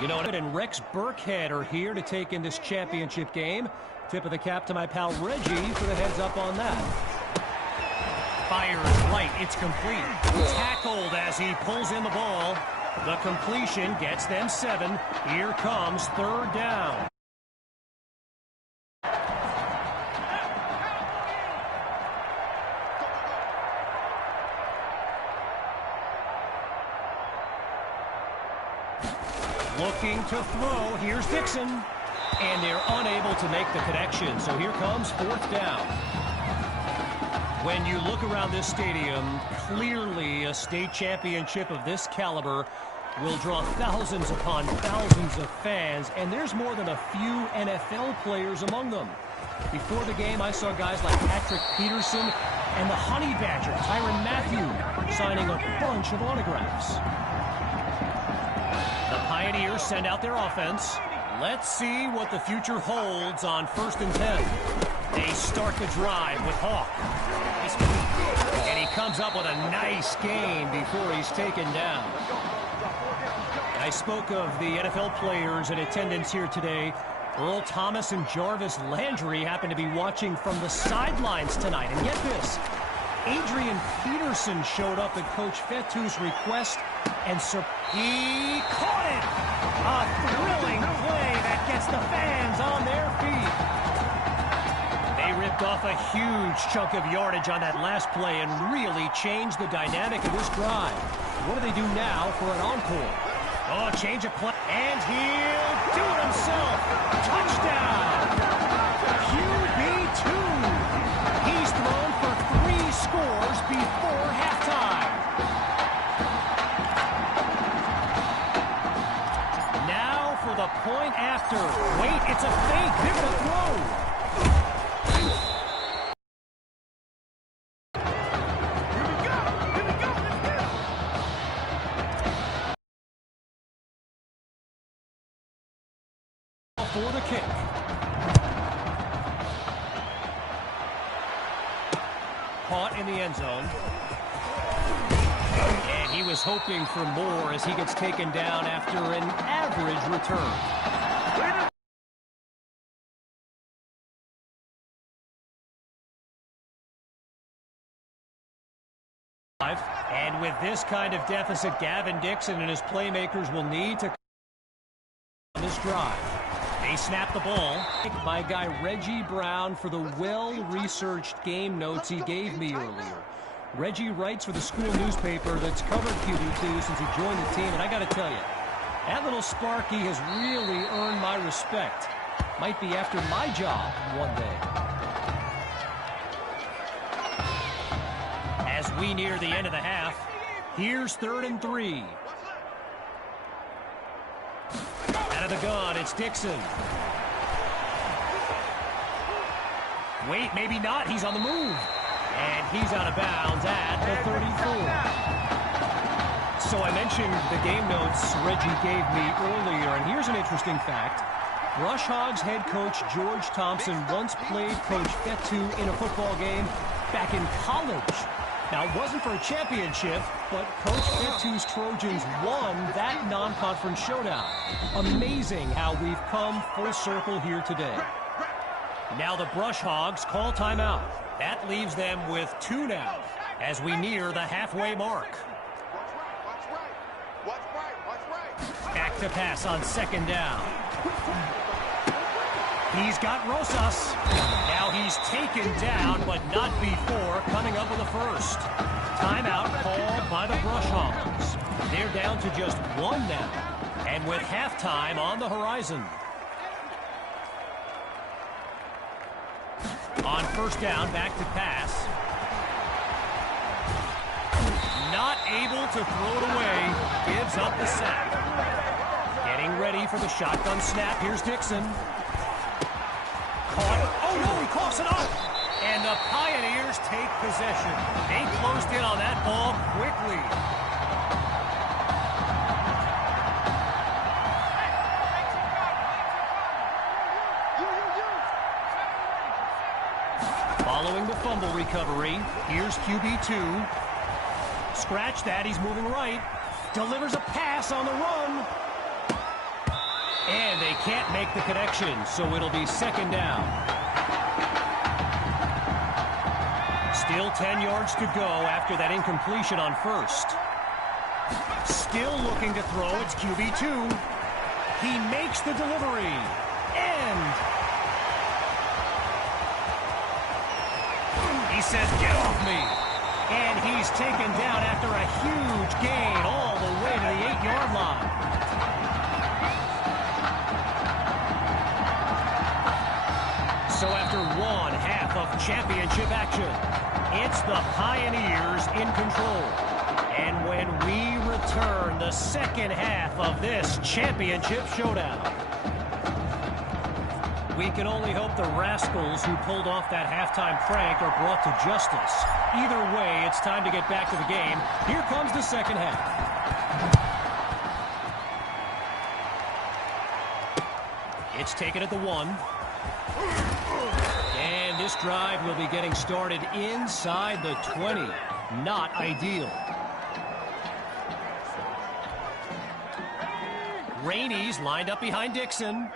You know, and Rex Burkhead are here to take in this championship game. Tip of the cap to my pal Reggie for the heads up on that. Fires right. It's complete. Tackled as he pulls in the ball. The completion gets them 7. Here comes 3rd down. Looking to throw. Here's Dixon. And they're unable to make the connection. So here comes 4th down. When you look around this stadium, clearly a state championship of this caliber will draw thousands upon thousands of fans. And there's more than a few NFL players among them. Before the game, I saw guys like Patrick Peterson and the Honey Badger, Tyrann Mathieu, signing a bunch of autographs. The Pioneers send out their offense. Let's see what the future holds on 1st and 10. They start the drive with Hawk. And he comes up with a nice gain before he's taken down. I spoke of the NFL players in attendance here today. Earl Thomas and Jarvis Landry happen to be watching from the sidelines tonight. And get this, Adrian Peterson showed up at Coach Fettu's request, and he caught it! A thrilling play that gets the fans on their feet. They ripped off a huge chunk of yardage on that last play and really changed the dynamic of this drive. What do they do now for an encore? Oh, change of play. And he'll do it himself. Touchdown! QB2. He's thrown for 3 scores before halftime. Now for the point after. Wait, it's a fake. They're going to throw. For the kick. Caught in the end zone. And he was hoping for more as he gets taken down after an average return. And with this kind of deficit, Gavin Dixon and his playmakers will need to on this drive. They snap the ball. My guy Reggie Brown for the well-researched game notes he gave me earlier. Reggie writes for the school newspaper that's covered QB2 since he joined the team, and I got to tell you, that little Sparky has really earned my respect. Might be after my job one day. As we near the end of the half, here's 3rd and 3. Out of the gun, it's Dixon. Wait, maybe not. He's on the move. And he's out of bounds at the 34. So I mentioned the game notes Reggie gave me earlier, and here's an interesting fact. Brush Hogs head coach George Thompson once played Coach Fettu in a football game back in college. Now, it wasn't for a championship, but Coach Fettu's Trojans won that non-conference showdown. Amazing how we've come full circle here today. Now the Brush Hogs call timeout. That leaves them with 2 now as we near the halfway mark. Back to pass on 2nd down. He's got Rosas. Now he's taken down, but not before coming up with a first. Timeout called by the Brush Hogs. They're down to just 1 now, and with halftime on the horizon. On 1st down, back to pass. Not able to throw it away. Gives up the sack. Getting ready for the shotgun snap. Here's Dixon. Oh, no, he coughs it up. And the Pioneers take possession. They closed in on that ball quickly. Following the fumble recovery, here's QB2. Scratch that, he's moving right. Delivers a pass on the run. And they can't make the connection, so it'll be second down. Still 10 yards to go after that incompletion on first. Still looking to throw. It's QB2. He makes the delivery. And he says, "Get off me." And he's taken down after a huge gain all the way to the 8-yard line. So after one half of championship action, it's the Pioneers in control. And when we return, the second half of this championship showdown. We can only hope the rascals who pulled off that halftime prank are brought to justice. Either way, it's time to get back to the game. Here comes the second half. It's taken at the 1. And this drive will be getting started inside the 20. Not ideal. Rainey's lined up behind Dixon.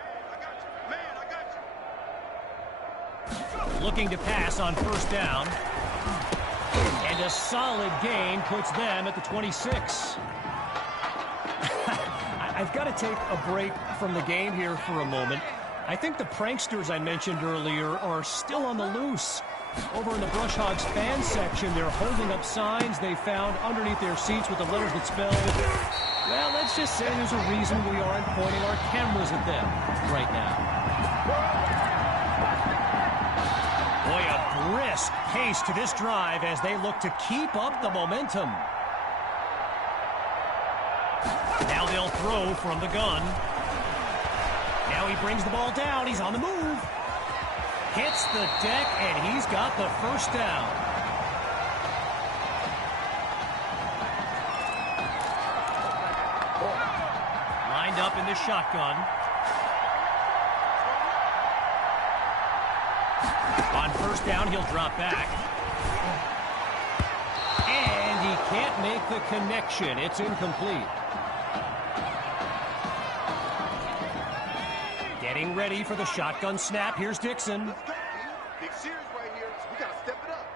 Looking to pass on first down. And a solid gain puts them at the 26. I've got to take a break from the game here for a moment. I think the pranksters I mentioned earlier are still on the loose. Over in the Brush Hogs fan section, they're holding up signs they found underneath their seats with the letters that spell, well, let's just say there's a reason we aren't pointing our cameras at them right now. Boy, a brisk pace to this drive as they look to keep up the momentum. Now they'll throw from the gun. Now he brings the ball down. He's on the move. Hits the deck, and he's got the first down. Lined up in the shotgun. On first down, he'll drop back. And he can't make the connection. It's incomplete. Getting ready for the shotgun snap. Here's Dixon. Big series right here, so we gotta step it up.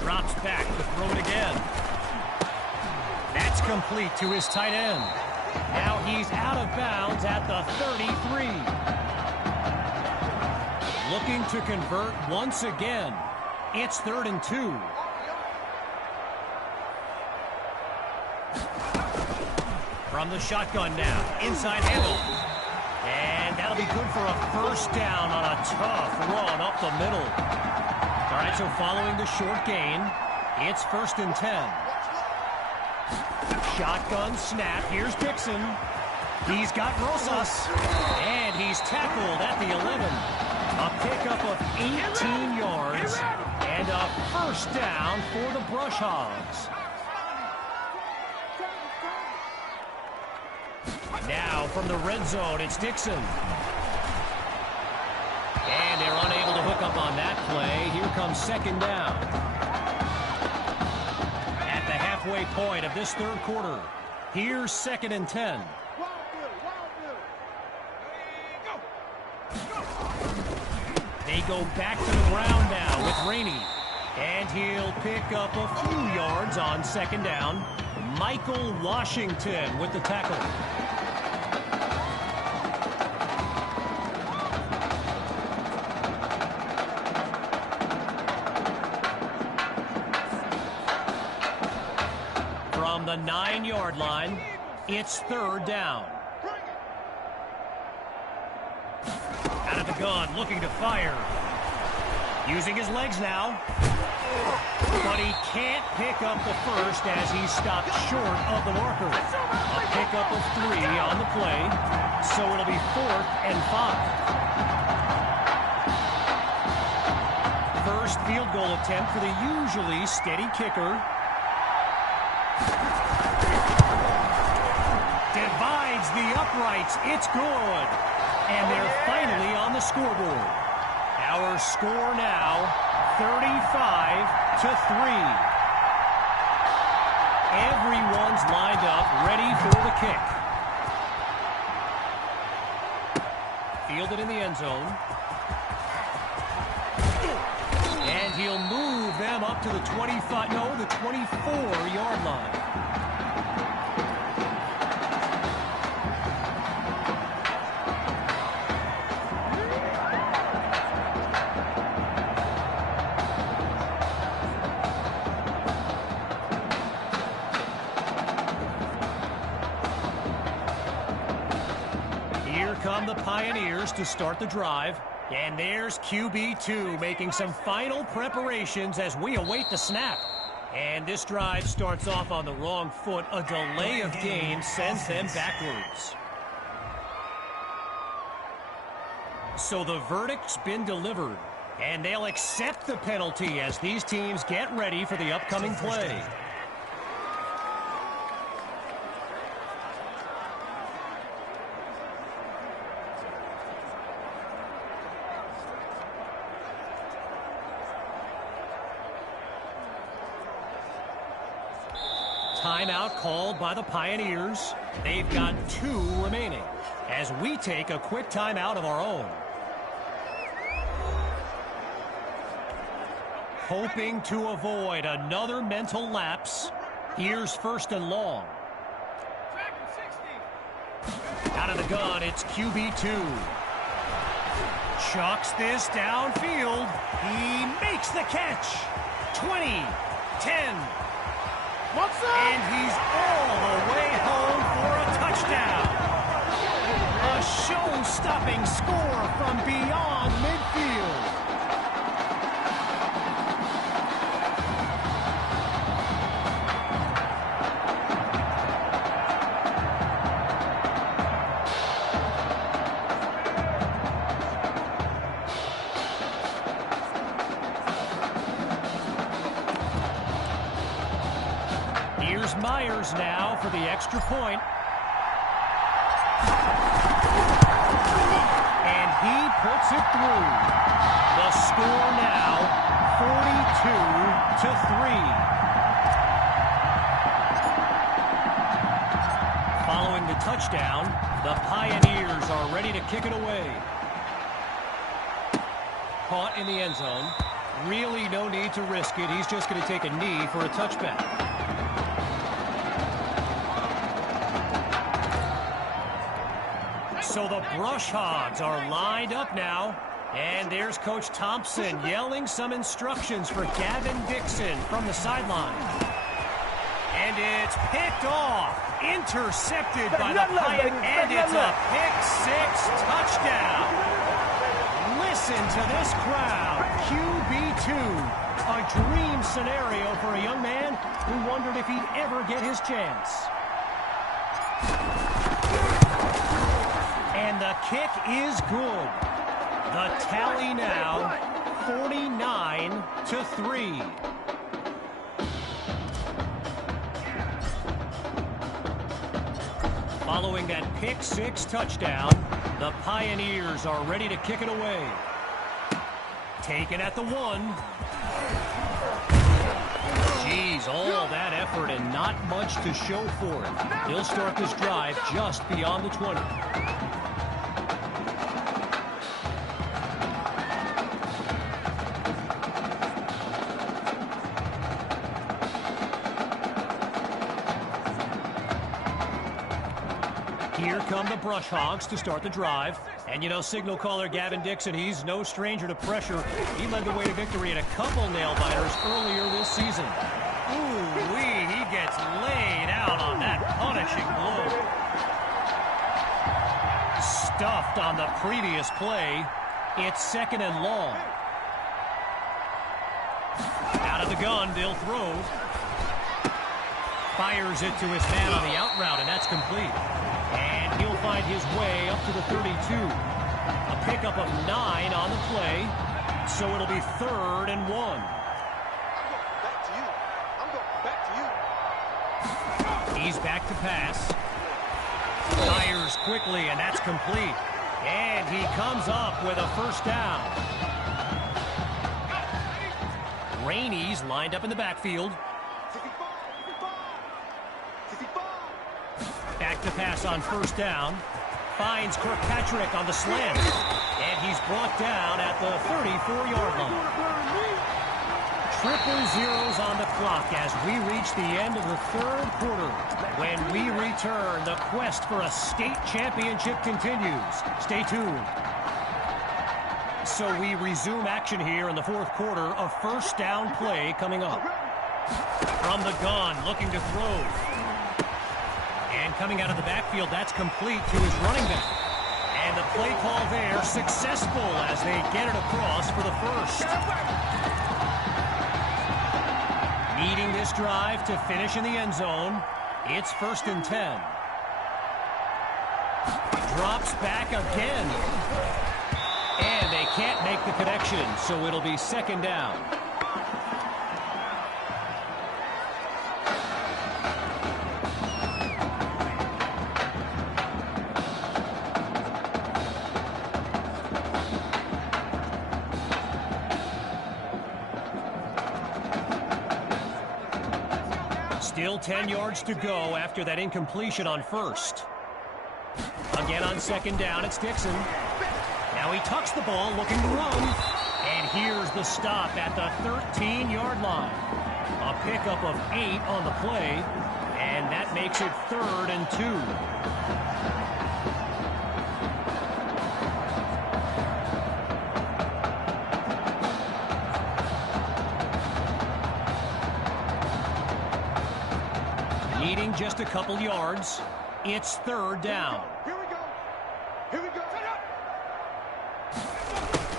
Drops back to throw it again. That's complete to his tight end. Now he's out of bounds at the 33. Looking to convert once again. It's 3rd and 2. From the shotgun now. Inside handle. And that'll be good for a first down on a tough run up the middle. All right, so following the short gain, it's 1st and 10. Shotgun snap. Here's Dixon. He's got Rosas. And he's tackled at the 11. A pickup of 18 yards. And a first down for the Brush Hogs. Now from the red zone, it's Dixon. And they're unable to hook up on that play. Here comes second down. At the halfway point of this 3rd quarter, here's 2nd and 10. They go back to the ground now with Rainey. And he'll pick up a few yards on second down. Michael Washington with the tackle. From the 9-yard line, it's 3rd down. Out of the gun, looking to fire. Using his legs now. But he can't pick up the first as he stopped short of the marker. A pickup of 3 on the play, so it'll be 4th and 5. First field goal attempt for the usually steady kicker. Divides the uprights. It's good. And they're finally on the scoreboard. Our score now, 35-3. Everyone's lined up, ready for the kick. fielded in the end zone. And he'll move them up to the 24-yard line. Here come the Pioneers to start the drive. And there's QB2 making some final preparations as we await the snap. And this drive starts off on the wrong foot. A delay of game sends them backwards. So the verdict's been delivered. And they'll accept the penalty as these teams get ready for the upcoming play. Timeout called by the Pioneers. They've got 2 remaining as we take a quick timeout of our own. Hoping to avoid another mental lapse. Here's 1st and long. Out of the gun, it's QB2. Chucks this downfield. He makes the catch. 20, 10. And he's all the way home for a touchdown. A show-stopping score from beyond midfield. Here's Myers now for the extra point. And he puts it through. The score now 42-3. Following the touchdown, the Pioneers are ready to kick it away. Caught in the end zone. Really no need to risk it. He's just going to take a knee for a touchback. So the Brush Hogs are lined up now. And there's Coach Thompson yelling some instructions for Gavin Dixon from the sideline. And it's picked off. Intercepted by the Pioneers. And it's a pick-6 touchdown. Listen to this crowd. QB2. A dream scenario for a young man who wondered if he'd ever get his chance. And the kick is good. The tally now 49-3. Following that pick-6 touchdown, the Pioneers are ready to kick it away. Taken at the 1. Geez, all that effort and not much to show for it. He'll start this drive just beyond the 20. Here come the Brush Hogs to start the drive. And you know, signal caller Gavin Dixon, he's no stranger to pressure. He led the way to victory in a couple nail-biters earlier this season. Ooh-wee, he gets laid out on that punishing blow. Stuffed on the previous play. It's 2nd and long. Out of the gun, they'll throw. Fires it to his man on the out route, and that's complete. And he'll find his way up to the 32. A pickup of 9 on the play. So it'll be 3rd and 1. He's back to pass. Fires quickly, and that's complete. And he comes up with a 1st down. Rainey's lined up in the backfield. Back to pass on 1st down. finds Kirkpatrick on the slant. And he's brought down at the 34-yard line. Triple zeros on the clock as we reach the end of the third quarter. When we return, the quest for a state championship continues. Stay tuned. So we resume action here in the fourth quarter. A first down play coming up. From the gun, looking to throw. And coming out of the backfield, that's complete to his running back. And the play call there successful as they get it across for the first. Needing this drive to finish in the end zone. It's 1st and 10. Drops back again. And they can't make the connection, so it'll be 2nd down. Still 10 yards to go after that incompletion on first. Again on 2nd down, it's Dixon. Now he tucks the ball, looking to run. And here's the stop at the 13-yard line. A pickup of 8 on the play, and that makes it 3rd and 2. Needing just a couple yards. It's 3rd down. Here we go. Here we go.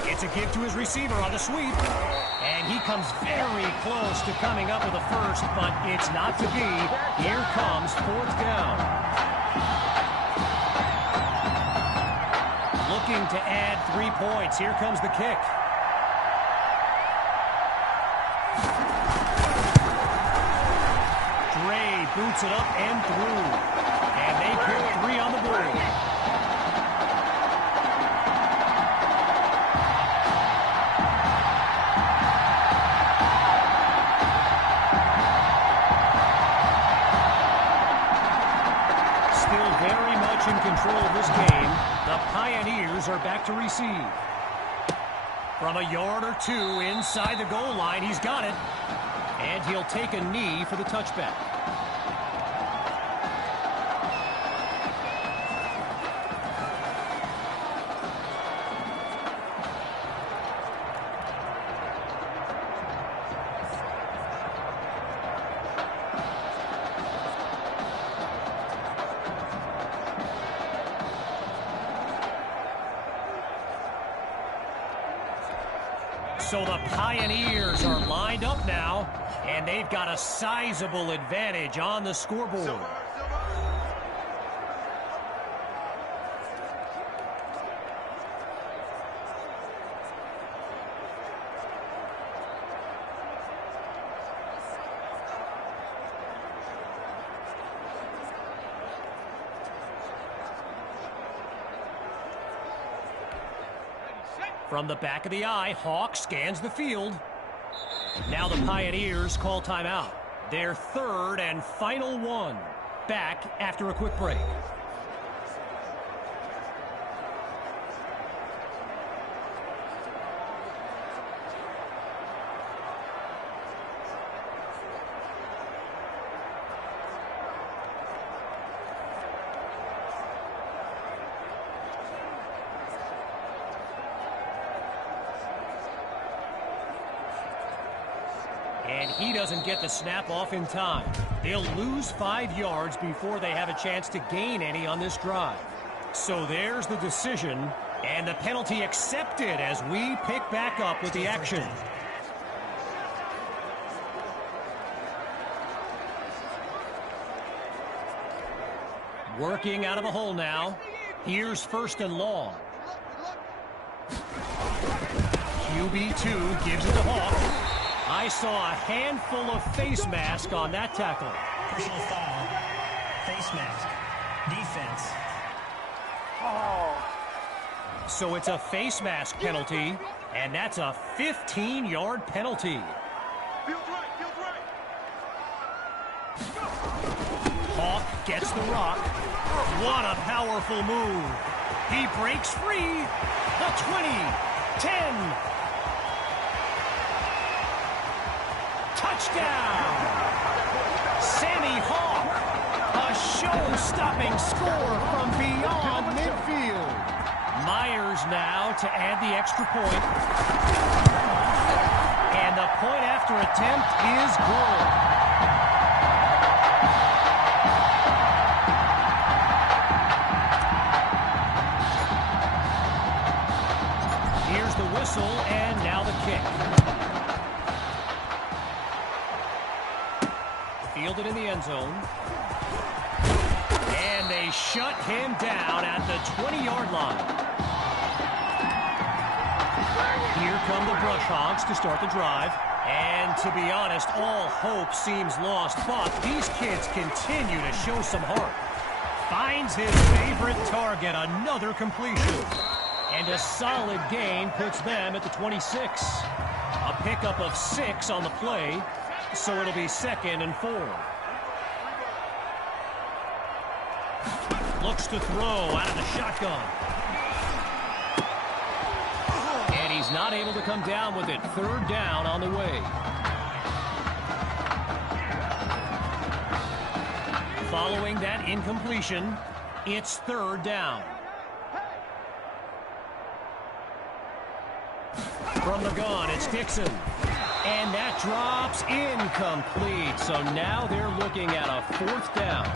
It's a give to his receiver on the sweep. And he comes very close to coming up with a first, but it's not to be. Here comes 4th down. Looking to add 3 points. Here comes the kick. Dre boots it up and through. And they put 3 on the board. In control of this game, the Pioneers are back to receive. From a yard or 2 inside the goal line, he's got it. And he'll take a knee for the touchback. So the Pioneers are lined up now, and they've got a sizable advantage on the scoreboard. From the back of the eye, Hawk scans the field. Now the Pioneers call timeout. Their 3rd and final one. Back after a quick break. And he doesn't get the snap off in time. They'll lose 5 yards before they have a chance to gain any on this drive. So there's the decision, and the penalty accepted as we pick back up with the action. Working out of a hole now. Here's 1st and long. QB2 gives it to Hawk. I saw a handful of face mask on that tackle. Personal foul. Face mask. Defense. So it's a face mask penalty, and that's a 15-yard penalty. Feels right, feels right. Hawk gets the rock. What a powerful move. He breaks free. The 20, 10. Touchdown. Sammy Hawk. A show-stopping score from beyond midfield. Myers now to add the extra point. And the point after attempt is good. Here's the whistle, and now the kick. Fielded in the end zone. And they shut him down at the 20-yard line. Here come the Brush Hogs to start the drive. And to be honest, all hope seems lost, but these kids continue to show some heart. Finds his favorite target, another completion. And a solid gain puts them at the 26. A pickup of 6 on the play, so it'll be 2nd and 4. Looks to throw out of the shotgun. And he's not able to come down with it. 3rd down on the way. Following that incompletion, it's 3rd down. From the gun, it's Dixon. And that drops incomplete. So now they're looking at a 4th down.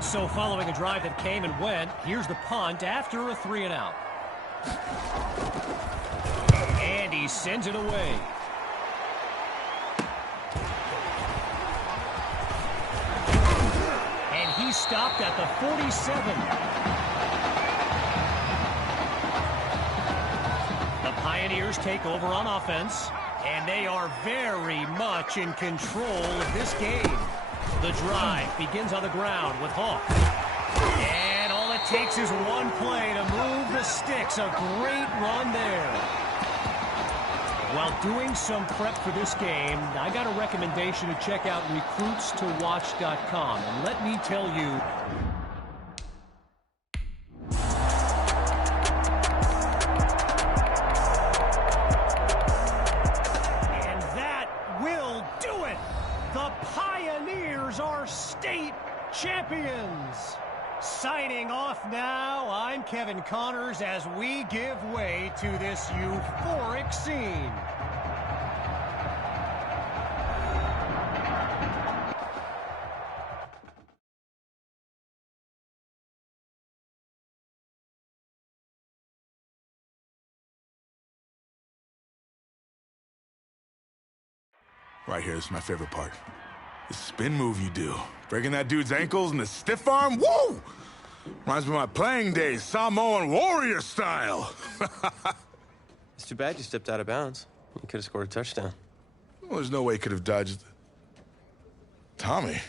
So following a drive that came and went, here's the punt after a 3-and-out. And he sends it away. And he stopped at the 47. Pioneers take over on offense, and they are very much in control of this game. The drive begins on the ground with Hawk. And all it takes is one play to move the sticks. A great run there. While doing some prep for this game, I got a recommendation to check out recruitstowatch.com. And let me tell you, champions. Signing off now, I'm Kevin Connors as we give way to this euphoric scene. Right here is my favorite part. The spin move you do. Breaking that dude's ankles and the stiff arm, woo! Reminds me of my playing days, Samoan warrior style. It's too bad you stepped out of bounds. You could have scored a touchdown. Well, there's no way he could have dodged. Tommy,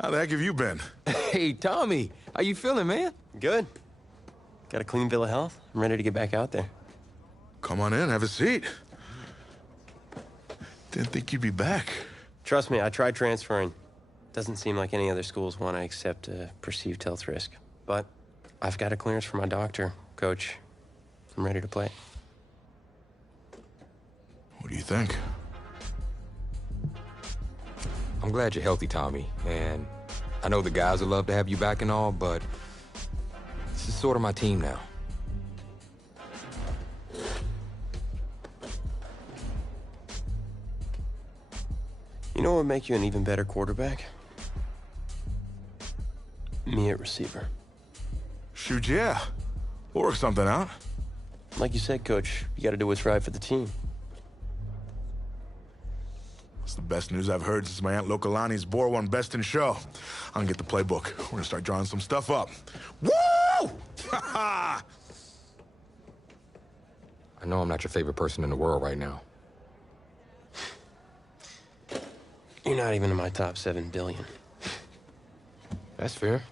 how the heck have you been? Hey, Tommy, how you feeling, man? Good. Got a clean bill of health. I'm ready to get back out there. Come on in, have a seat. Didn't think you'd be back. Trust me, I tried transferring. Doesn't seem like any other schools want to accept a perceived health risk. But I've got a clearance from my doctor, Coach. I'm ready to play. What do you think? I'm glad you're healthy, Tommy. And I know the guys would love to have you back and all, but this is sort of my team now. You know what would make you an even better quarterback? Me at receiver. Shoot, yeah. We'll work something out. Like you said, Coach, you got to do what's right for the team. It's the best news I've heard since my Aunt Lokalani's Boar won Best in Show. I'm gonna get the playbook. We're gonna start drawing some stuff up. Woo! I know I'm not your favorite person in the world right now. You're not even in my top 7 billion. That's fair.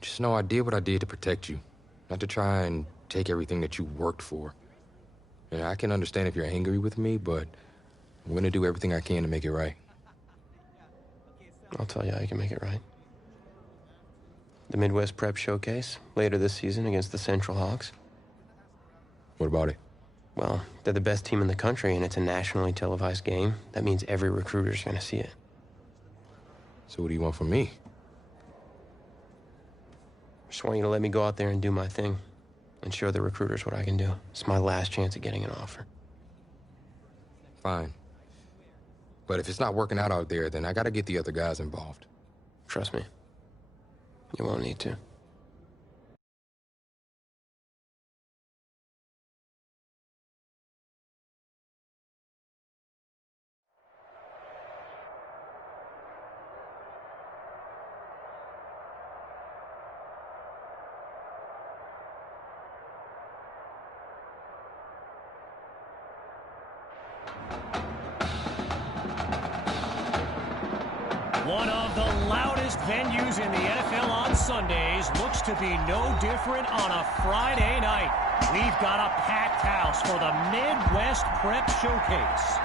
Just know I did what I did to protect you, not to try and take everything that you worked for. Yeah, I can understand if you're angry with me, but I'm gonna do everything I can to make it right. I'll tell you how you can make it right. The Midwest Prep Showcase, later this season against the Central Hawks. What about it? Well, they're the best team in the country, and it's a nationally televised game. That means every recruiter's going to see it. So what do you want from me? Just want you to let me go out there and do my thing and show the recruiters what I can do. It's my last chance at getting an offer. Fine. But if it's not working out there, then I gotta get the other guys involved. Trust me. You won't need to. One of the loudest venues in the NFL on Sundays looks to be no different on a Friday night. We've got a packed house for the Midwest Prep Showcase.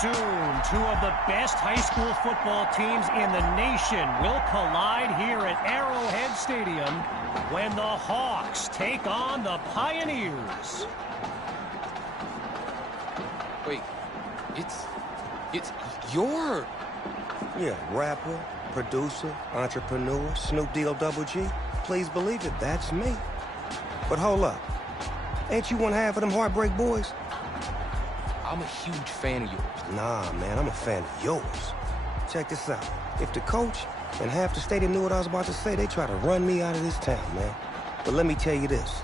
Soon, two of the best high school football teams in the nation will collide here at Arrowhead Stadium when the Hawks take on the Pioneers. Wait, it's your... Yeah, rapper, producer, entrepreneur, Snoop D-O-double-G. Please believe it, that's me. But hold up. Ain't you one half of them Heartbreak Boys? I'm a huge fan of yours. Nah, man, I'm a fan of yours. Check this out. If the coach and half the stadium knew what I was about to say, they try to run me out of this town, man. But let me tell you this.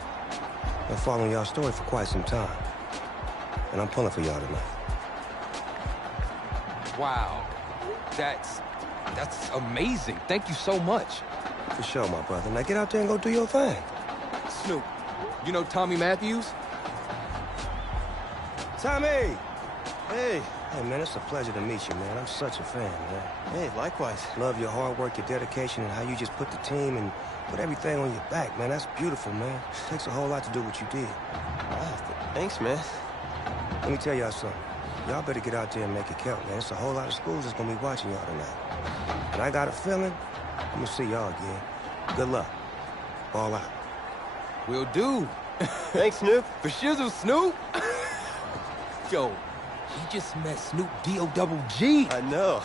Been following y'all story for quite some time. And I'm pulling for y'all tonight. Wow. That's amazing. Thank you so much. For sure, my brother. Now get out there and go do your thing. Snoop, you know Tommy Matthews? Tommy! Hey, man, it's a pleasure to meet you, man. I'm such a fan, man. Hey, likewise. Love your hard work, your dedication, and how you just put the team and put everything on your back, man. That's beautiful, man. It takes a whole lot to do what you did. Thanks, man. Let me tell y'all something. Y'all better get out there and make it count, man. It's a whole lot of schools that's gonna be watching y'all tonight. And I got a feeling I'm gonna see y'all again. Good luck. Ball out. Will do. Thanks, Snoop. For shizzle, Snoop. Yo, he just met Snoop D-O-double-G. I know.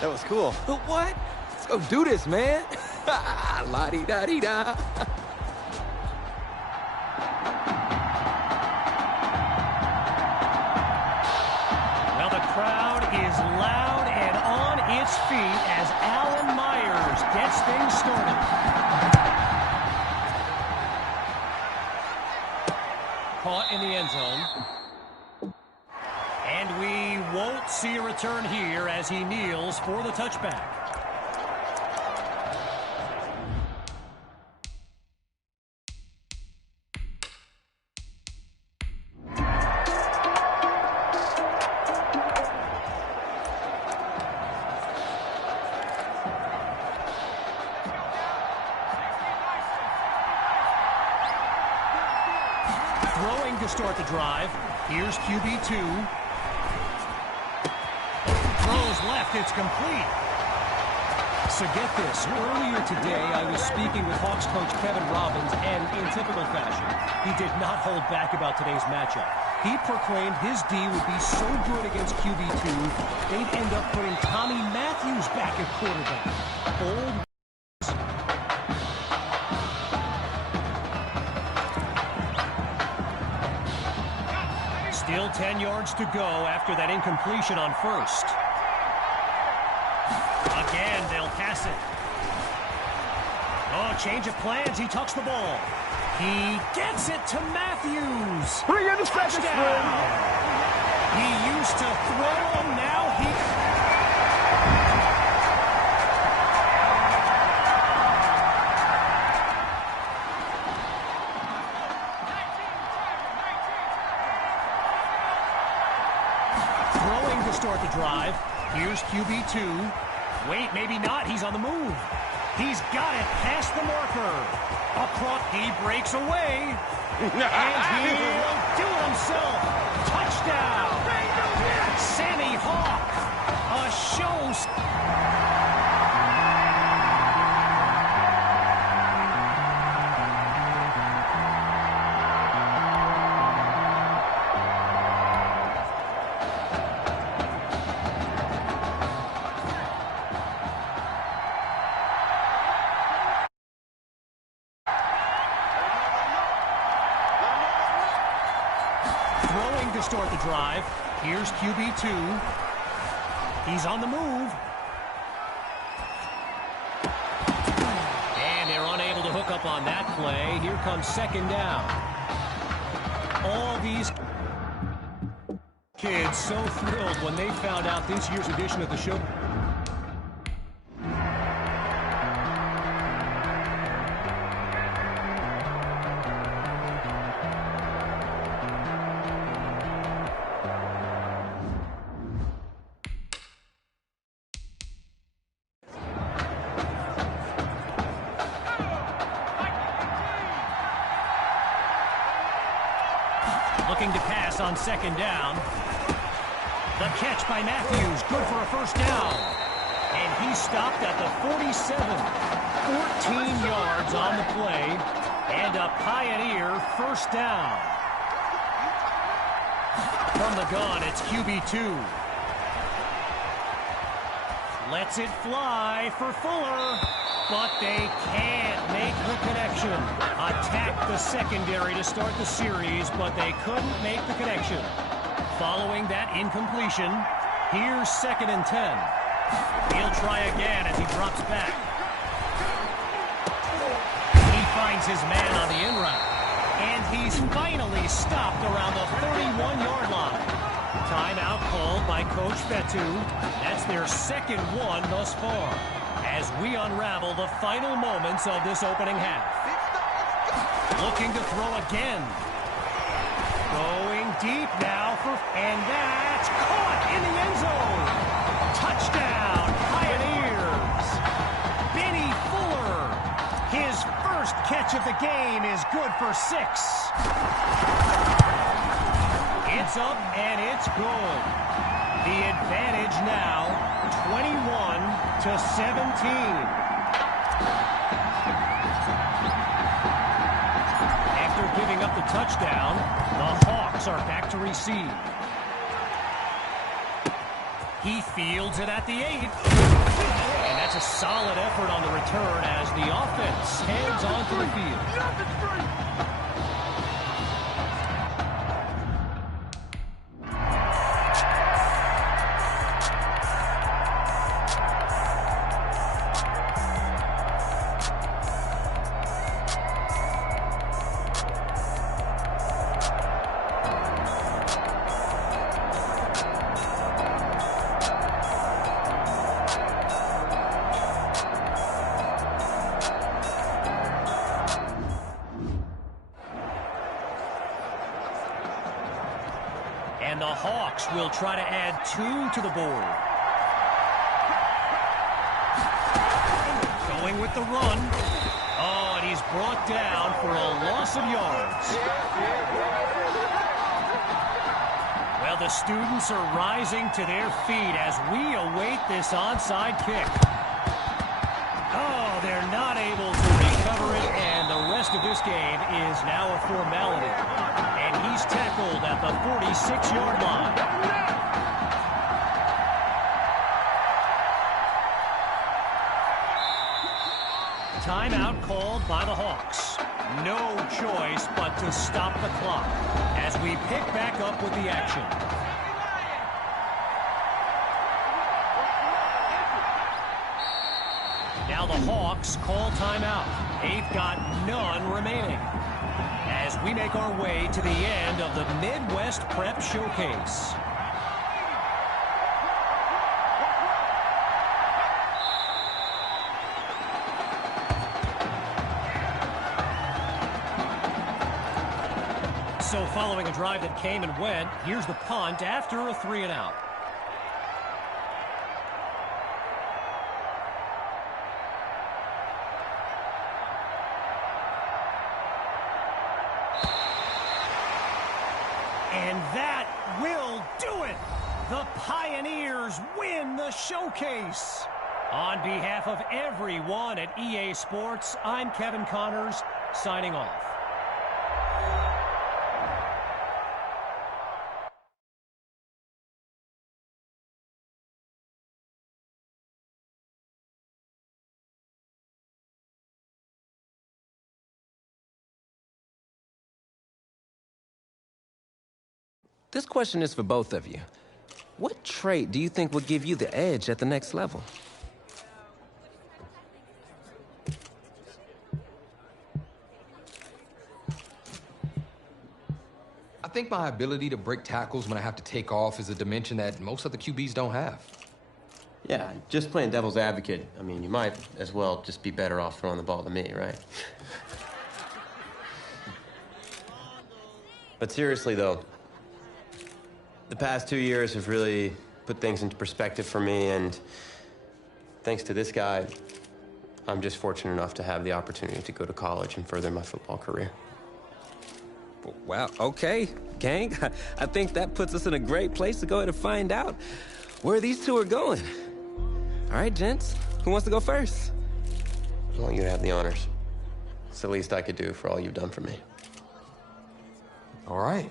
That was cool. What? Let's go do this, man. La-di-da-di-da. Well, the crowd is loud and on its feet as Alan Myers gets things started. Caught in the end zone. And we won't see a return here as he kneels for the touchback. Throwing to start the drive. Here's QB2. Throws left, it's complete. So get this, earlier today I was speaking with Hawks coach Kevin Robbins, and in typical fashion, he did not hold back about today's matchup. He proclaimed his D would be so good against QB2, they'd end up putting Tommy Matthews back at quarterback. Old Still 10 yards to go after that incompletion on first. Again, they'll pass it. Oh, change of plans. He tucks the ball. He gets it to Matthews. Touchdown. He used to throw them, now he... Throwing to start the drive. Here's QB2. Wait, maybe not. He's on the move. He's got it past the marker. Across, he breaks away. And he'll do it himself. Touchdown. Sammy Hawk. A show. start the drive. Here's QB2. He's on the move. And they're unable to hook up on that play. Here comes second down. All these kids so thrilled when they found out this year's edition of the show. Looking to pass on second down. The catch by Matthews, good for a first down. And he stopped at the 47. 14 yards on the play. And a Pioneer first down. From the gun, it's QB2. Lets it fly for Fuller. But they can't make the connection. Attacked the secondary to start the series, but they couldn't make the connection. Following that incompletion, here's 2nd and 10. He'll try again as he drops back. He finds his man on the in route. And he's finally stopped around the 31-yard line. Timeout called by Coach Fetu. That's their second one thus far, as we unravel the final moments of this opening half. Looking to throw again. Going deep now and that's caught in the end zone. Touchdown, Pioneers. Benny Fuller. His first catch of the game is good for 6. It's up and it's good. The advantage now 21-17. After giving up the touchdown, the Hawks are back to receive. He fields it at the 8. And that's a solid effort on the return as the offense heads onto the field. And the Hawks will try to add 2 to the board. Going with the run. Oh, and he's brought down for a loss of yards. Well, the students are rising to their feet as we await this onside kick. Oh, they're not able to recover it, and the rest of this game is now a formality. And he's tackled at the 46-yard line. Timeout called by the Hawks. No choice but to stop the clock as we pick back up with the action. Now the Hawks call timeout. They've got none remaining as we make our way to the end of the Midwest Prep Showcase. So following a drive that came and went, here's the punt after a 3-and-out. And that will do it. The Pioneers win the showcase. On behalf of everyone at EA Sports, I'm Kevin Connors, signing off. this question is for both of you. What trait do you think would give you the edge at the next level? I think my ability to break tackles when I have to take off is a dimension that most other QBs don't have. Yeah, just playing devil's advocate. I mean, you might as well just be better off throwing the ball to me, right? But seriously, though, the past 2 years have really put things into perspective for me, and thanks to this guy, I'm just fortunate enough to have the opportunity to go to college and further my football career. Wow, okay, gang. I think that puts us in a great place to go ahead and find out where these two are going. All right, gents, who wants to go first? I want you to have the honors. It's the least I could do for all you've done for me. All right.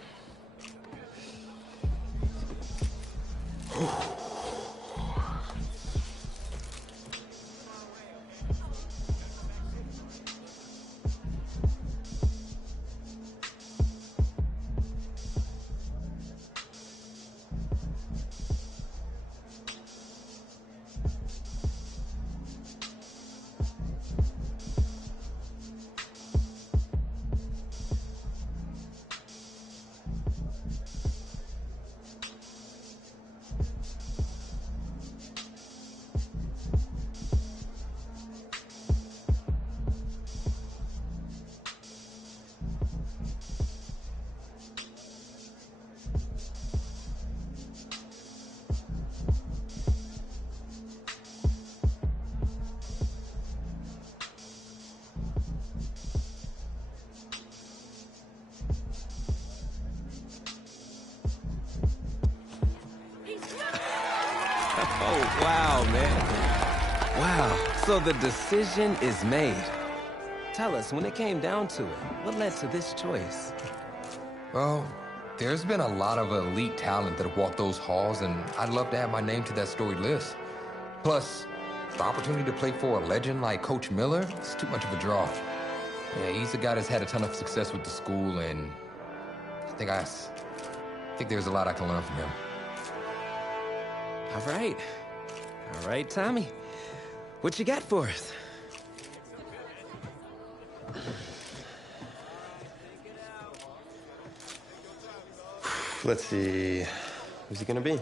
Oh, wow, man. Wow. So the decision is made. Tell us, when it came down to it, what led to this choice? Well, there's been a lot of elite talent that have walked those halls, and I'd love to add my name to that storied list. Plus, the opportunity to play for a legend like Coach Miller is too much of a draw. Yeah, he's a guy that's had a ton of success with the school, and I think there's a lot I can learn from him. All right. All right, Tommy. What you got for us? Let's see. Who's he gonna be?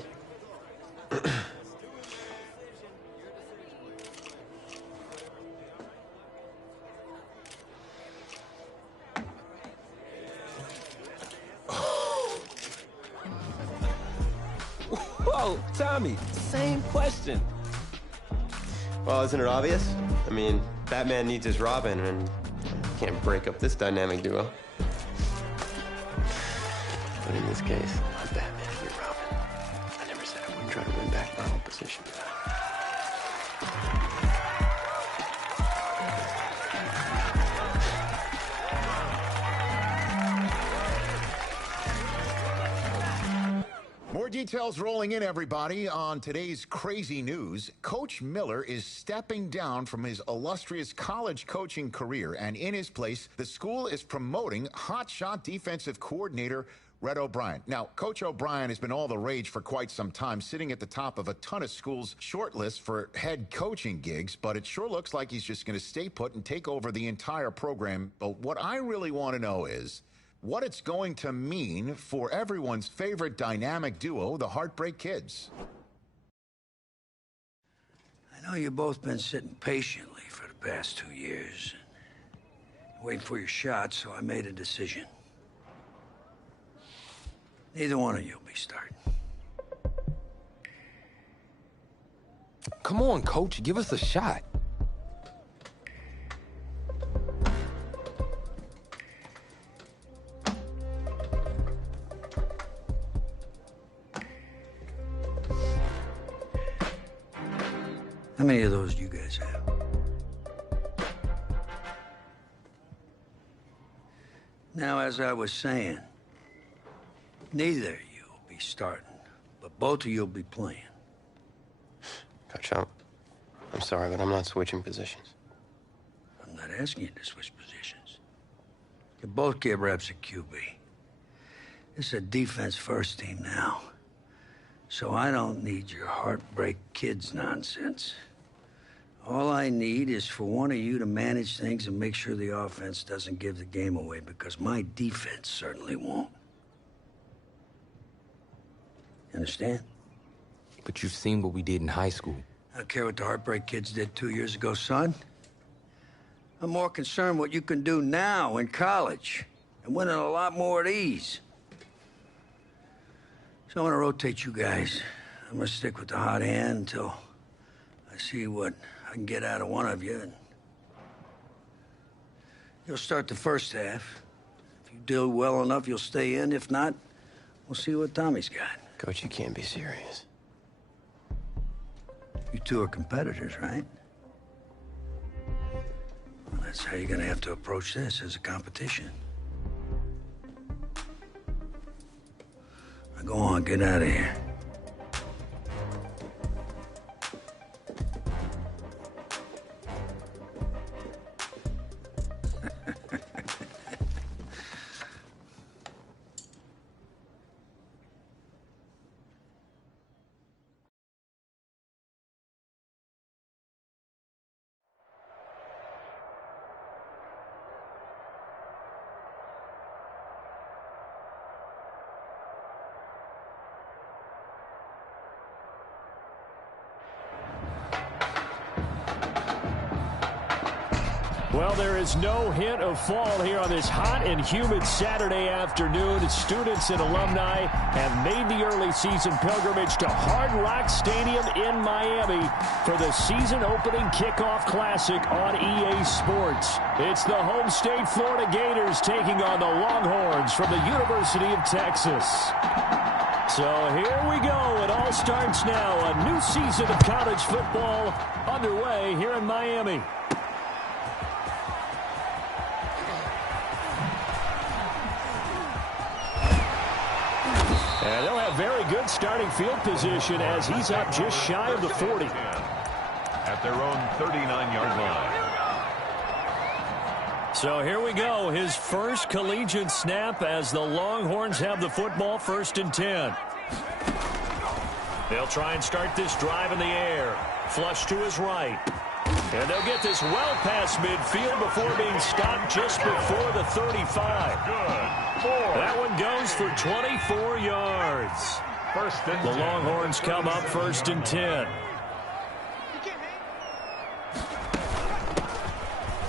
Whoa, Tommy, same question. Well, isn't it obvious? I mean, Batman needs his Robin, and can't break up this dynamic duo. But in this case, I'm Batman, you're Robin. I never said I wouldn't try to win back my own position. More details rolling in, everybody. On today's crazy news, Coach Miller is stepping down from his illustrious college coaching career, and in his place, the school is promoting hotshot defensive coordinator Red O'Brien. Now, Coach O'Brien has been all the rage for quite some time, sitting at the top of a ton of schools' shortlists for head coaching gigs, but it sure looks like he's just going to stay put and take over the entire program. But what I really want to know is what it's going to mean for everyone's favorite dynamic duo, the Heartbreak Kids. I know you've both been sitting patiently for the past 2 years, waiting for your shot, so I made a decision. Neither one of you will be starting. Come on, Coach, give us a shot. How many of those do you guys have? Now, as I was saying, neither of you will be starting, but both of you will be playing. Coach, I'm sorry, but I'm not switching positions. I'm not asking you to switch positions. You both get reps at QB. It's a defense-first team now. So I don't need your heartbreak kids nonsense. All I need is for one of you to manage things and make sure the offense doesn't give the game away, because my defense certainly won't. Understand? But you've seen what we did in high school. I don't care what the heartbreak kids did 2 years ago, son. I'm more concerned what you can do now in college and winning a lot more of these. So I'm gonna rotate you guys. I'm gonna stick with the hot hand until I see what I can get out of one of you. And you'll start the first half. If you do well enough, you'll stay in. If not, we'll see what Tommy's got. Coach, you can't be serious. You two are competitors, right? Well, that's how you're gonna have to approach this, as a competition. Now go on, get out of here. Well, there is no hint of fall here on this hot and humid Saturday afternoon. Students and alumni have made the early season pilgrimage to Hard Rock Stadium in Miami for the season-opening kickoff classic on EA Sports. It's the home state Florida Gators taking on the Longhorns from the University of Texas. So here we go. It all starts now. A new season of college football underway here in Miami. And they'll have very good starting field position as he's up just shy of the 40. At their own 39-yard line. So here we go. His first collegiate snap as the Longhorns have the football, 1st and 10. They'll try and start this drive in the air. Flush to his right. And they'll get this well past midfield before being stopped just before the 35. Good. That one goes for 24 yards. The Longhorns come up 1st and 10.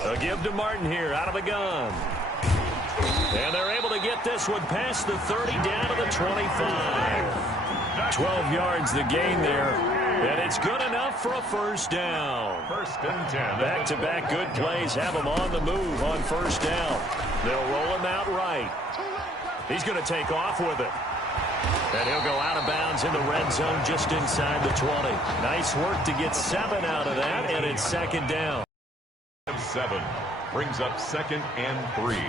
They'll give to Martin here out of the gun. And they're able to get this one past the 30 down to the 25. 12 yards the gain there. And it's good enough for a 1st down. 1st and 10. Back-to-back good plays have him on the move on 1st down. They'll roll him out right. He's going to take off with it. And he'll go out of bounds in the red zone just inside the 20. Nice work to get 7 out of that, and it's 2nd down. 7 brings up 2nd and 3.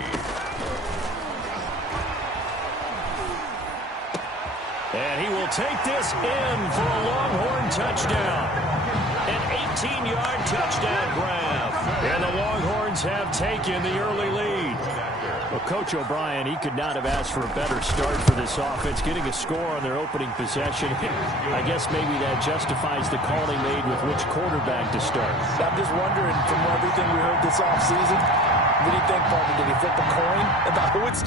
And he will take this in for a Longhorn touchdown. An 18-yard touchdown grab. And the Longhorns have taken the early lead. Well, Coach O'Brien, he could not have asked for a better start for this offense, getting a score on their opening possession. I guess maybe that justifies the call he made with which quarterback to start. I'm just wondering, from everything we heard this offseason, what do you think, Parker? Did he flip a coin about who it's...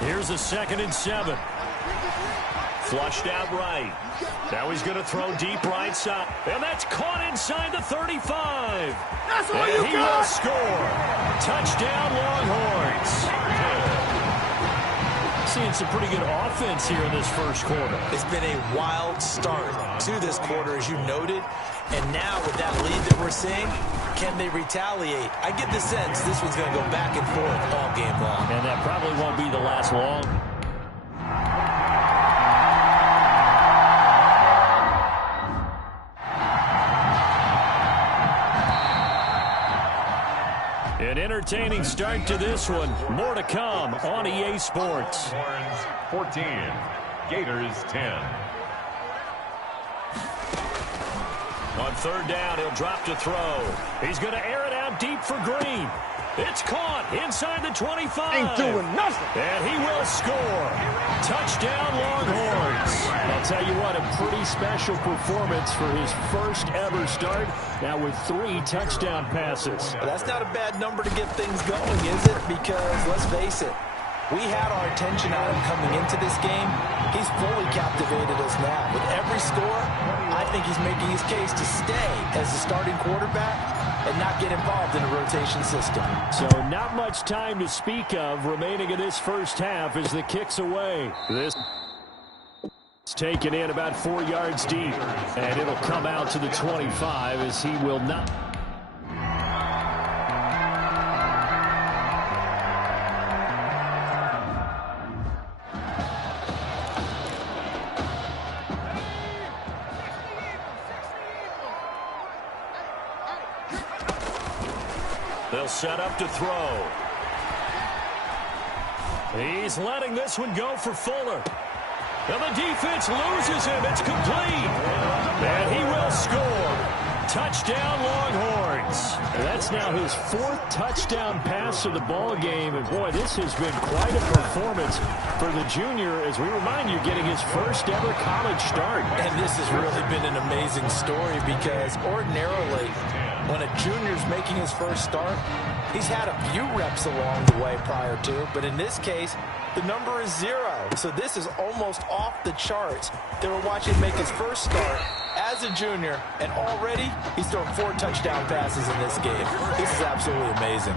Here's a 2nd and 7. Flushed out right. Now he's going to throw deep right side. And that's caught inside the 35. That's all and you he got. will score. Touchdown Longhorns. Seeing some pretty good offense here in this first quarter. It's been a wild start to this quarter, as you noted. And now with that lead that we're seeing, can they retaliate? I get the sense this one's going to go back and forth all game long. And that probably won't be the last long. An entertaining start to this one. More to come on EA Sports. Horns 14, Gators 10. On third down, he'll drop to throw. He's going to air it out deep for Green. It's caught inside the 25. Ain't doing nothing. And he will score. Touchdown, Longhorns. I'll tell you what, a pretty special performance for his first ever start. Now with 3 touchdown passes. That's not a bad number to get things going, is it? Because, let's face it, we had our attention on him coming into this game. He's fully captivated us now. With every score, I think he's making his case to stay as the starting quarterback and not get involved in a rotation system. So not much time to speak of remaining in this first half as the kick's away. This is taken in about 4 yards deep, and it'll come out to the 25 as he will not. They'll set up to throw. He's letting this one go for Fuller. And the defense loses him. It's complete. And he will score. Touchdown, Longhorns. That's now his 4th touchdown pass of the ball game. And, boy, this has been quite a performance for the junior, as we remind you, getting his first ever college start. And this has really been an amazing story because ordinarily, when a junior's making his first start, he's had a few reps along the way prior to, but in this case, the number is 0. So this is almost off the charts. They were watching him make his first start as a junior, and already he's thrown 4 touchdown passes in this game. This is absolutely amazing.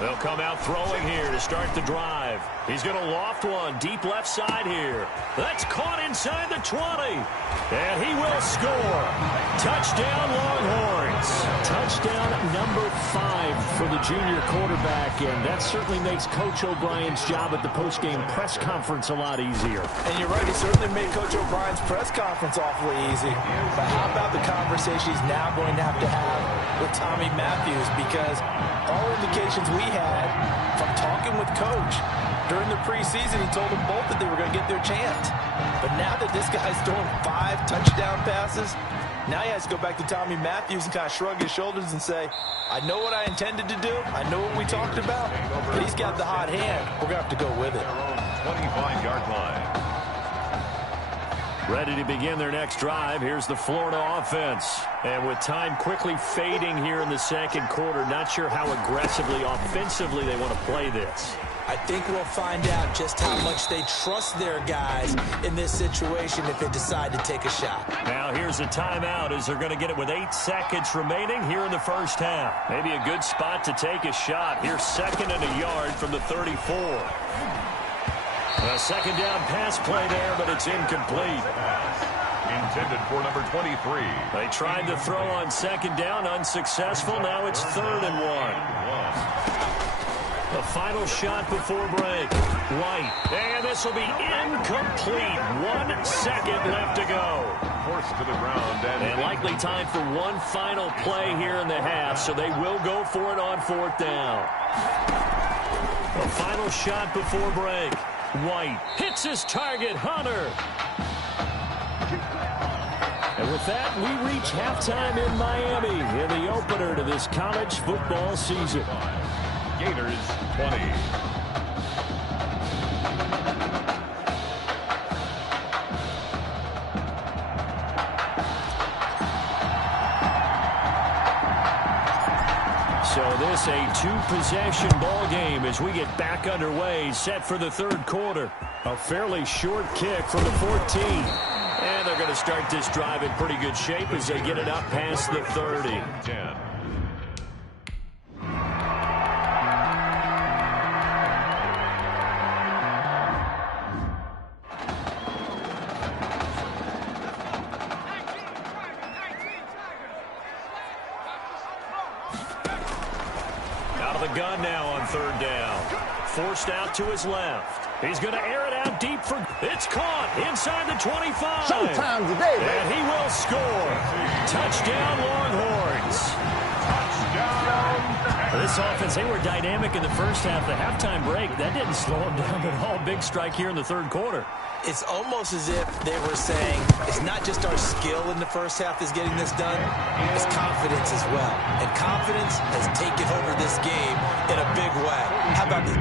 They'll come out throwing here to start the drive. He's going to loft one deep left side here. That's caught inside the 20. And he will score. Touchdown, Longhorns. Touchdown number 5 for the junior quarterback. And that certainly makes Coach O'Brien's job at the postgame press conference a lot easier. And you're right, he certainly made Coach O'Brien's press conference awfully easy. But how about the conversation he's now going to have with Tommy Matthews? Because all indications we had from talking with Coach during the preseason, he told them both that they were going to get their chance. But now that this guy's throwing 5 touchdown passes, now he has to go back to Tommy Matthews and kind of shrug his shoulders and say, I know what I intended to do. I know what we talked about. But he's got the hot hand. We're going to have to go with it. 25-yard line. Ready to begin their next drive. Here's the Florida offense. And with time quickly fading here in the second quarter, not sure how aggressively, offensively they want to play this. I think we'll find out just how much they trust their guys in this situation if they decide to take a shot. Now here's a timeout as they're going to get it with 8 seconds remaining here in the first half. Maybe a good spot to take a shot. Here's 2nd and a yard from the 34. A second down pass play there, but it's incomplete. Intended for number 23. They tried to throw on 2nd down, unsuccessful. Now it's 3rd and 1. The final shot before break. White. And this will be incomplete. 1 second left to go. Forced to the ground. And likely time for one final play here in the half, so they will go for it on 4th down. The final shot before break. White hits his target, Hunter. And with that, we reach halftime in Miami in the opener to this college football season. Gators 20. So this a 2-possession ball game as we get back underway, set for the 3rd quarter. A fairly short kick from the 14. And they're going to start this drive in pretty good shape as they get it up past the 30. 10. Out of the gun now on third down. Forced out to his left. He's going to air it out deep for... It's caught inside the 25. Showtime today, baby. And he will score. Touchdown, Longhorns. This offense, they were dynamic in the first half. The halftime break, that didn't slow them down at all. Big strike here in the third quarter. It's almost as if they were saying, it's not just our skill in the first half that's getting this done, it's confidence as well. And confidence has taken over this game in a big way. How about this?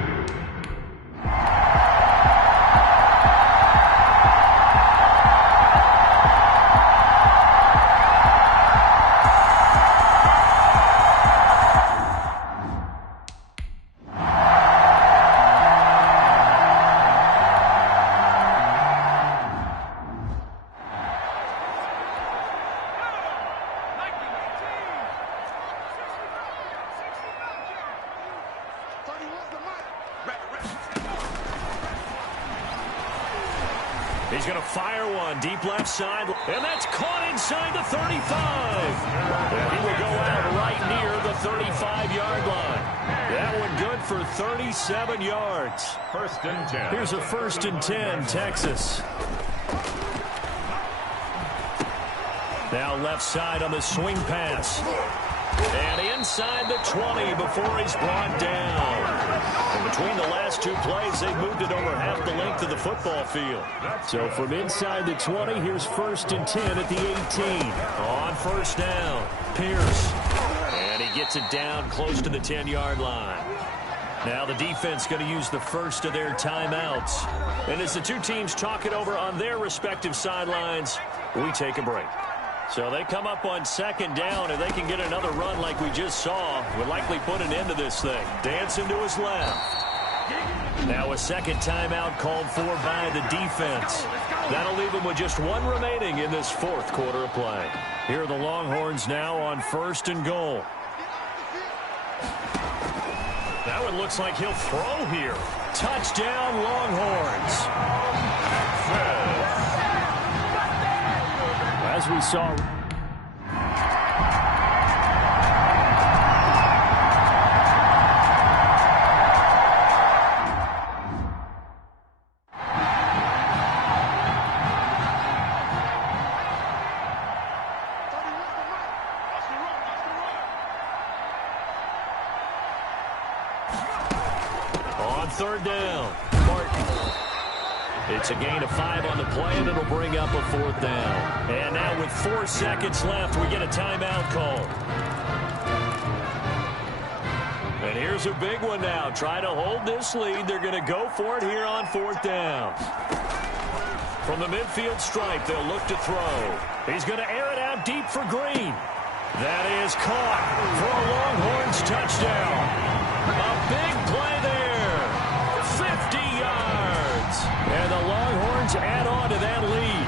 He's going to fire one deep left side, and that's caught inside the 35. And he will go out right near the 35-yard line. That one good for 37 yards. First and 10. Here's a first and 10, Texas. Now left side on the swing pass. And inside the 20 before he's brought down. And between the last two plays, they moved it over half the length of the football field. So from inside the 20, here's first and 10 at the 18. On first down, Pierce. And he gets it down close to the 10-yard line. Now the defense going to use the first of their timeouts. And as the two teams talk it over on their respective sidelines, we take a break. So they come up on second down, and they can get another run like we just saw. Would likely put an end to this thing. Dancing to his left. Now a second timeout called for by the defense. That'll leave them with just one remaining in this fourth quarter of play. Here are the Longhorns now on first and goal. That one looks like he'll throw here. Touchdown, Longhorns. As we saw... On third down, Martin. It's a gain of 5 on the play, and it'll bring up a fourth down. And now with 4 seconds left, we get a timeout call. And here's a big one now. Try to hold this lead. They're going to go for it here on fourth down. From the midfield stripe, they'll look to throw. He's going to air it out deep for Green. That is caught for a Longhorns touchdown. A big play there. 50 yards. And the Longhorns add on to that lead.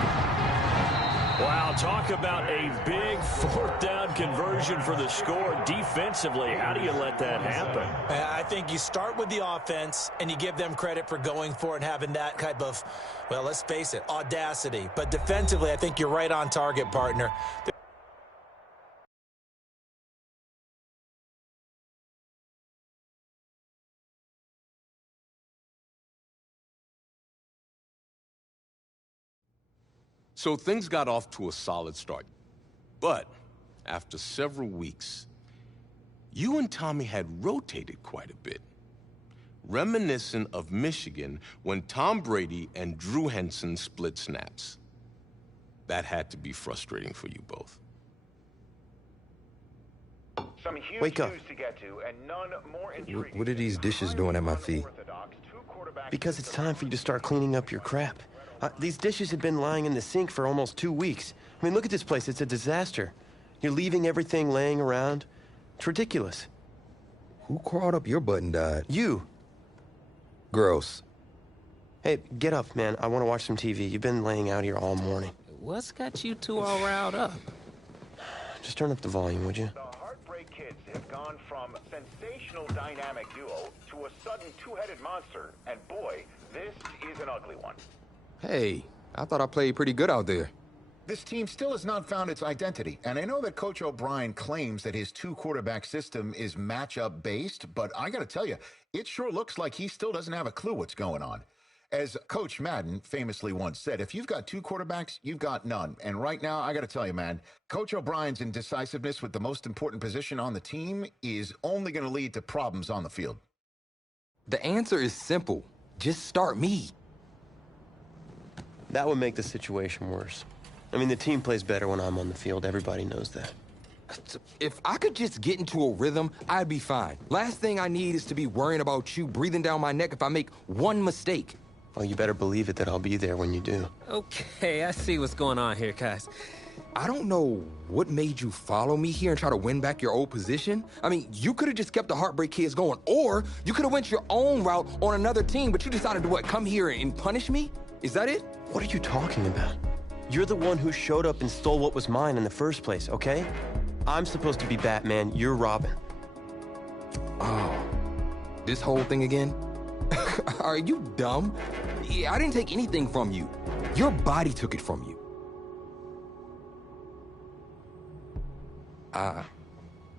Wow, talk about a big fourth down conversion for the score defensively. How do you let that happen? I think you start with the offense, and you give them credit for going for it and having that type of, well, let's face it, audacity. But defensively, I think you're right on target, partner. So things got off to a solid start. But after several weeks, you and Tommy had rotated quite a bit. Reminiscent of Michigan when Tom Brady and Drew Henson split snaps. That had to be frustrating for you both. Some huge Wake up. news to get to, and none more intriguing. What are these dishes doing at my feet? Because it's time for you to start cleaning up your crap. These dishes have been lying in the sink for almost 2 weeks. I mean, look at this place. It's a disaster. You're leaving everything laying around. It's ridiculous. Who crawled up your butt and died? You. Gross. Hey, get up, man. I want to watch some TV. You've been laying out here all morning. What's got you two all riled up? Just turn up the volume, would you? The Heartbreak Kids have gone from sensational dynamic duo to a sudden two-headed monster, and boy, this is an ugly one. Hey, I thought I played pretty good out there. This team still has not found its identity, and I know that Coach O'Brien claims that his two-quarterback system is matchup-based, but I got to tell you, it sure looks like he still doesn't have a clue what's going on. As Coach Madden famously once said, if you've got two quarterbacks, you've got none. And right now, I got to tell you, man, Coach O'Brien's indecisiveness with the most important position on the team is only going to lead to problems on the field. The answer is simple. Just start me. That would make the situation worse. I mean, the team plays better when I'm on the field. Everybody knows that. If I could just get into a rhythm, I'd be fine. Last thing I need is to be worrying about you breathing down my neck if I make one mistake. Well, you better believe it that I'll be there when you do. Okay, I see what's going on here, guys. I don't know what made you follow me here and try to win back your old position. I mean, you could have just kept the Heartbreak Kids going, or you could have went your own route on another team, but you decided to what, come here and punish me? Is that it? What are you talking about? You're the one who showed up and stole what was mine in the first place, okay? I'm supposed to be Batman, you're Robin. Oh, this whole thing again? Are you dumb? I didn't take anything from you. Your body took it from you.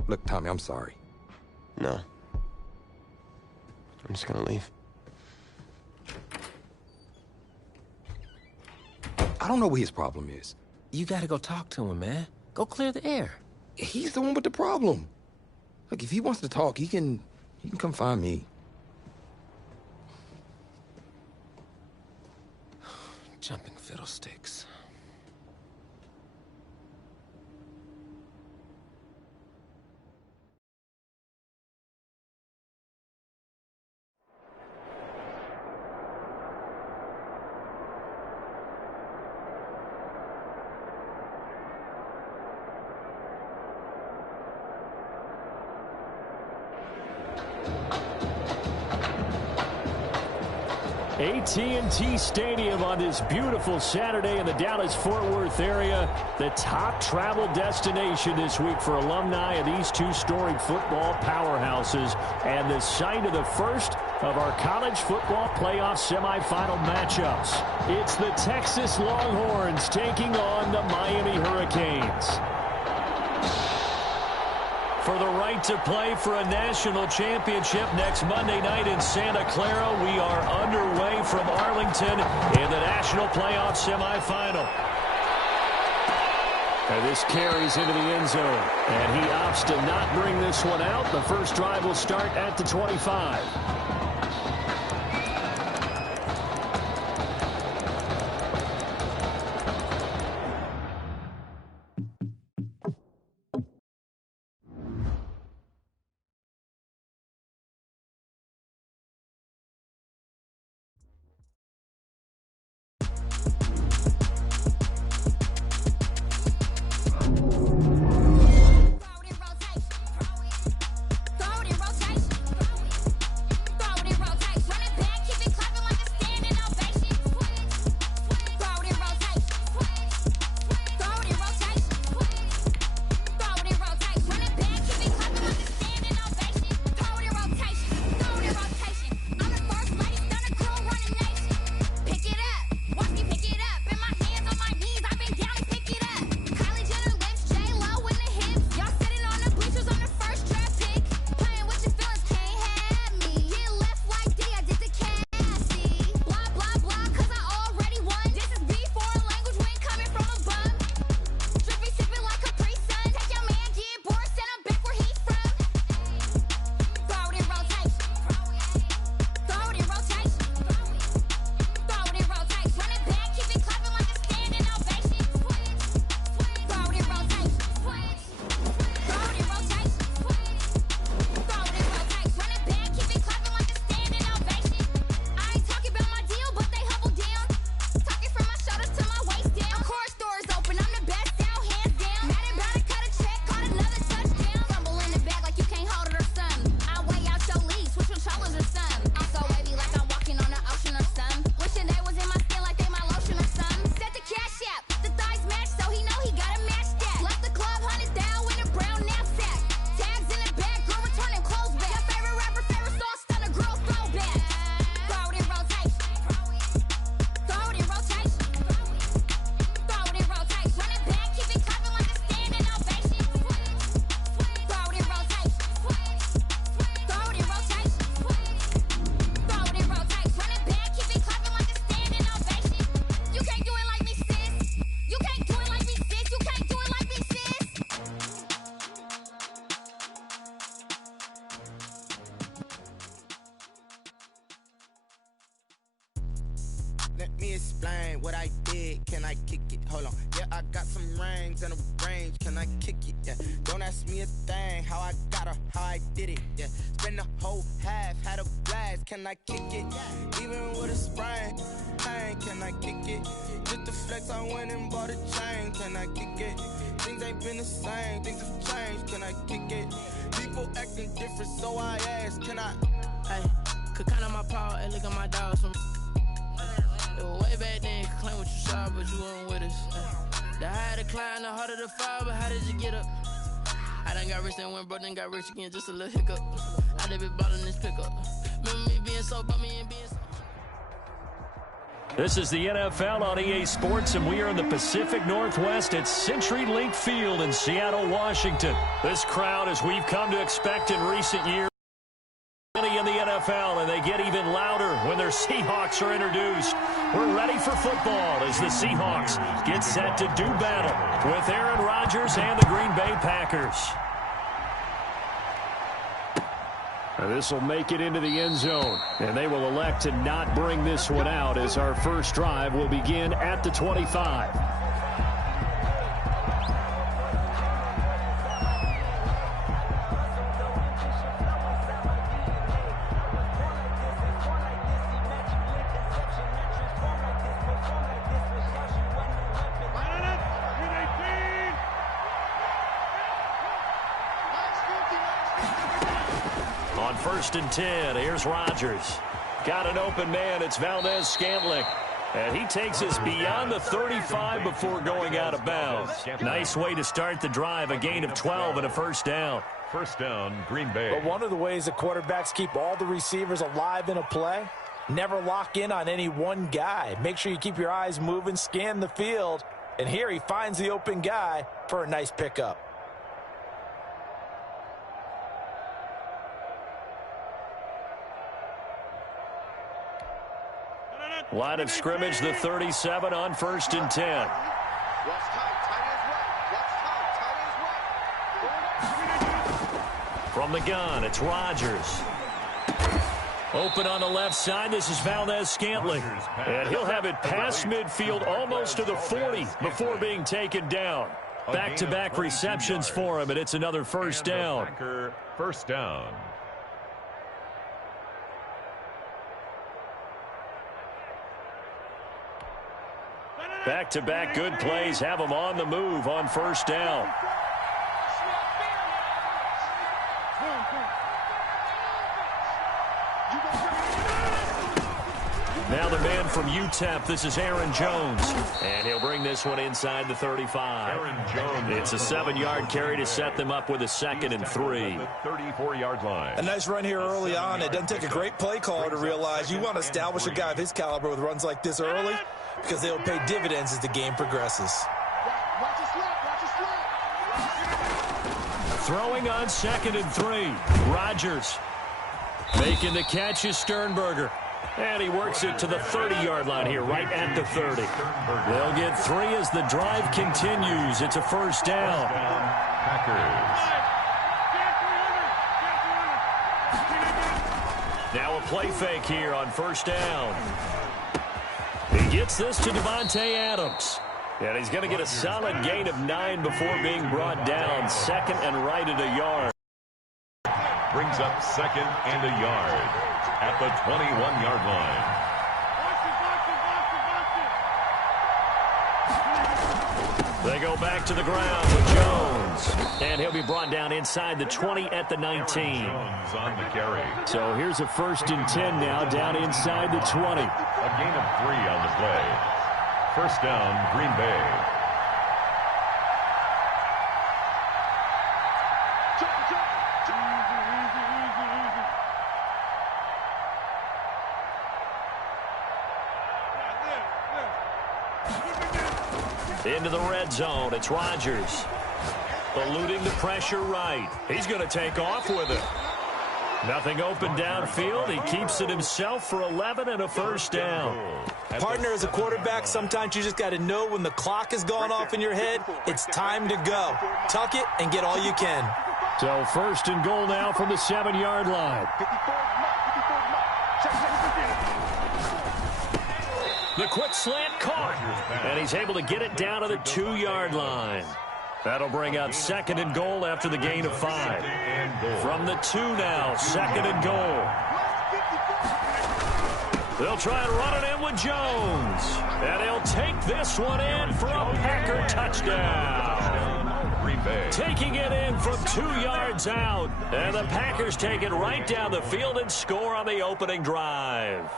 Look, Tommy, I'm sorry. No. I'm just gonna leave. I don't know what his problem is. You gotta go talk to him, man. Go clear the air. He's the one with the problem. Look, if he wants to talk, he can come find me. Jumping fiddlesticks. AT&T Stadium on this beautiful Saturday in the Dallas-Fort Worth area. The top travel destination this week for alumni of these two storied football powerhouses, and the site of the first of our college football playoff semifinal matchups. It's the Texas Longhorns taking on the Miami Hurricanes. For the right to play for a national championship next Monday night in Santa Clara, we are underway from Arlington in the national playoff semifinal. And this carries into the end zone, and he opts to not bring this one out. The first drive will start at the 25. Let me explain what I did. Can I kick it? Hold on. Yeah, I got some rings and a range. Can I kick it? Yeah. Don't ask me a thing. How I got her, how I did it. Yeah. Spend the whole half, had a blast. Can I kick it? Even with a sprain. Pain, can I kick it? Just to flex, I went and bought a chain. Can I kick it? Things ain't been the same. Things have changed. Can I kick it? People acting different, so I ask. Can I? Hey, could count on my power and look at my dogs from. It was way back then, could claim what you saw, but you weren't with us. The higher the climb, the harder the fall, but how did you get up? I done got rich and went broke, then got rich again, just a little hiccup. I done been ballin' this pickup. Remember me being so bummy and being so. This is the NFL on EA Sports, and we are in the Pacific Northwest at CenturyLink Field in Seattle, Washington. This crowd, as we've come to expect in recent years, in the NFL, and they get even louder when their Seahawks are introduced. We're ready for football as the Seahawks get set to do battle with Aaron Rodgers and the Green Bay Packers. This will make it into the end zone, and they will elect to not bring this one out as our first drive will begin at the 25. First and 10. Here's Rodgers. Got an open man. It's Valdes-Scantling. And he takes us beyond the 35 before going out of bounds. Nice way to start the drive. A gain of 12 and a first down. First down, Green Bay. But one of the ways the quarterbacks keep all the receivers alive in a play, never lock in on any one guy. Make sure you keep your eyes moving, scan the field. And here he finds the open guy for a nice pickup. Line of scrimmage, the 37 on first and 10. From the gun, it's Rodgers. Open on the left side, this is Valdes-Scantling. And he'll have it past midfield almost to the 40 before being taken down. Back-to-back receptions for him, and it's another first down. First down. Back-to-back good plays have them on the move on first down. Now the man from UTEP, this is Aaron Jones. And he'll bring this one inside the 35. Aaron Jones. It's a 7-yard carry to set them up with a 2nd and 3. The 34-yard line. A nice run here early on. It doesn't take a great play caller to realize you want to establish a guy of his caliber with runs like this early, because they'll pay dividends as the game progresses. Throwing on 2nd and 3. Rodgers making the catch is Sternberger. And he works it to the 30-yard line here, right at the 30. They'll get 3 as the drive continues. It's a first down. Packers. Now a play fake here on first down. He gets this to Devontae Adams. And he's going to get a solid gain of 9 before being brought down. 2nd and right at a yard. Brings up 2nd and a yard at the 21-yard line. They go back to the ground with Jones. And he'll be brought down inside the 20 at the 19. Jones on the carry. So here's a 1st and 10 now down inside the 20. A gain of 3 on the play. First down, Green Bay. Into the red zone. It's Rodgers. Eluding the pressure right. He's going to take off with it. Nothing open downfield. He keeps it himself for 11 and a first down. Partner, as a quarterback, sometimes you just got to know when the clock has gone off in your head, it's time to go. Tuck it and get all you can. So 1st and goal now from the 7-yard line. The quick slant caught. And he's able to get it down to the 2-yard line. That'll bring up 2nd and goal after the gain of 5. From the 2 now, 2nd and goal. They'll try and run it in with Jones. And he'll take this one in for a Packer touchdown. Taking it in from 2 yards out. And the Packers take it right down the field and score on the opening drive.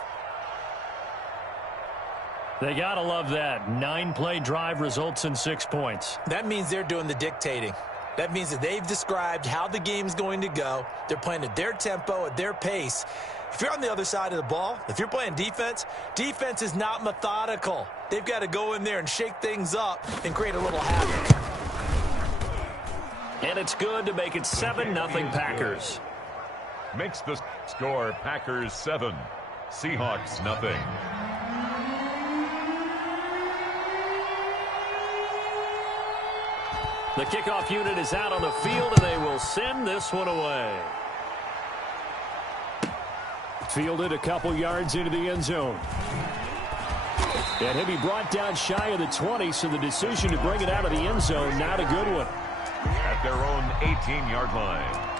They got to love that. 9-play drive results in 6 points. That means they're doing the dictating. That means that they've described how the game's going to go. They're playing at their tempo, at their pace. If you're on the other side of the ball, if you're playing defense, defense is not methodical. They've got to go in there and shake things up and create a little havoc. And it's good to make it 7-0 Packers. Makes the score Packers 7, Seahawks nothing. The kickoff unit is out on the field, and they will send this one away. Fielded a couple yards into the end zone. And he'll be brought down shy of the 20, so the decision to bring it out of the end zone, not a good one. At their own 18-yard line.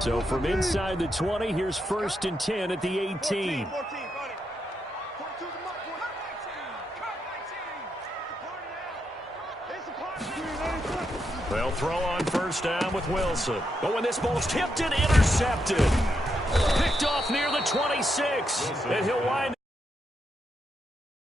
So from inside the 20, here's 1st and 10 at the 18. They'll throw on 1st down with Wilson. But when this ball's tipped and intercepted. Picked off near the 26. And he'll wind